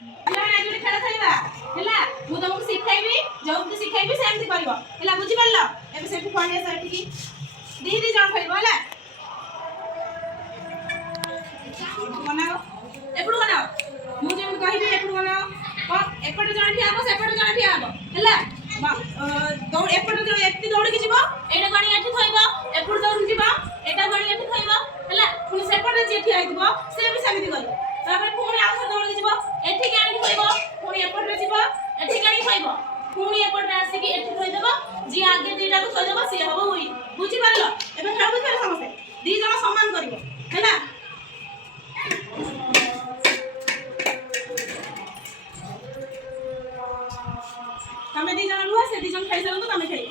ପିଲାମାନେ ଆଜି ଗୋଟେ ଖେଳ ଖେଳିବା ହେଲା। ମୁଁ ତମକୁ ଶିଖେଇବି, ଯୋଉଠି ଶିଖେଇବି ସେମିତି କରିବ ହେଲା। ବୁଝିପାରିଲ? ଏବେ ସେଠୁ ପଳେଇ ଆସ ଏଠିକି। ଦି ଜଣ ଖେଳିବ ହେଲା। ବନାଅ, ଏପଟୁ ବନାଅ। ମୁଁ ଯେମିତି କହିବି ଏପଟୁ ବନାଅ। ଏପଟେ ଜଣେ ଠିଆ ହବ, ସେପଟେ ଜଣେ ଠିଆ ହବ ହେଲା। ଏପଟେ ଜଣେ ଏଠି ଦୌଡ଼ିକି ଯିବ, ଏଇଟାକୁ ଆଣି ଏଠି ଥୋଇବ। ଏପଟୁ ଦୌଡ଼ିକି ଯିବ, ଏଇଟାକୁ ଆଣି ଏଠି ଥୋଇବ ହେଲା। ପୁଣି ସେପଟେ ଯିଏ ଠିଆ ହେଇଥିବ ସେ ବି ସେମିତି କରିବ। ତାପରେ ପୁଣି ଆଉ ଥରେ ଦୌଡ଼ିକି ଯିବ, ଏଠିକି ଆଣିକି ଥୋଇବ। ପୁଣି ଏପଟରେ ଯିବ, ଏଠିକି ଆଣିକି ଥୋଇବ। ପୁଣି ଏପଟରେ ଆସିକି ଏଠି ଥୋଇଦେବ। ଯିଏ ଆଗେ ଦିଟାକୁ ଥୋଇଦେବ ସିଏ ହବ ୱିନ୍। ବୁଝିପାରିଲ? ଏବେ ଖେଳ ବୁଝିପାରିଲ ସମସ୍ତେ? ଦି ଜଣ ସମାନ କରିବ ହେଲା। ତମେ ଦି ଜଣ ରୁହ, ସେ ଦି ଜଣ ଖେଳି ସାରନ୍ତୁ, ତମେ ଖେଳିବ।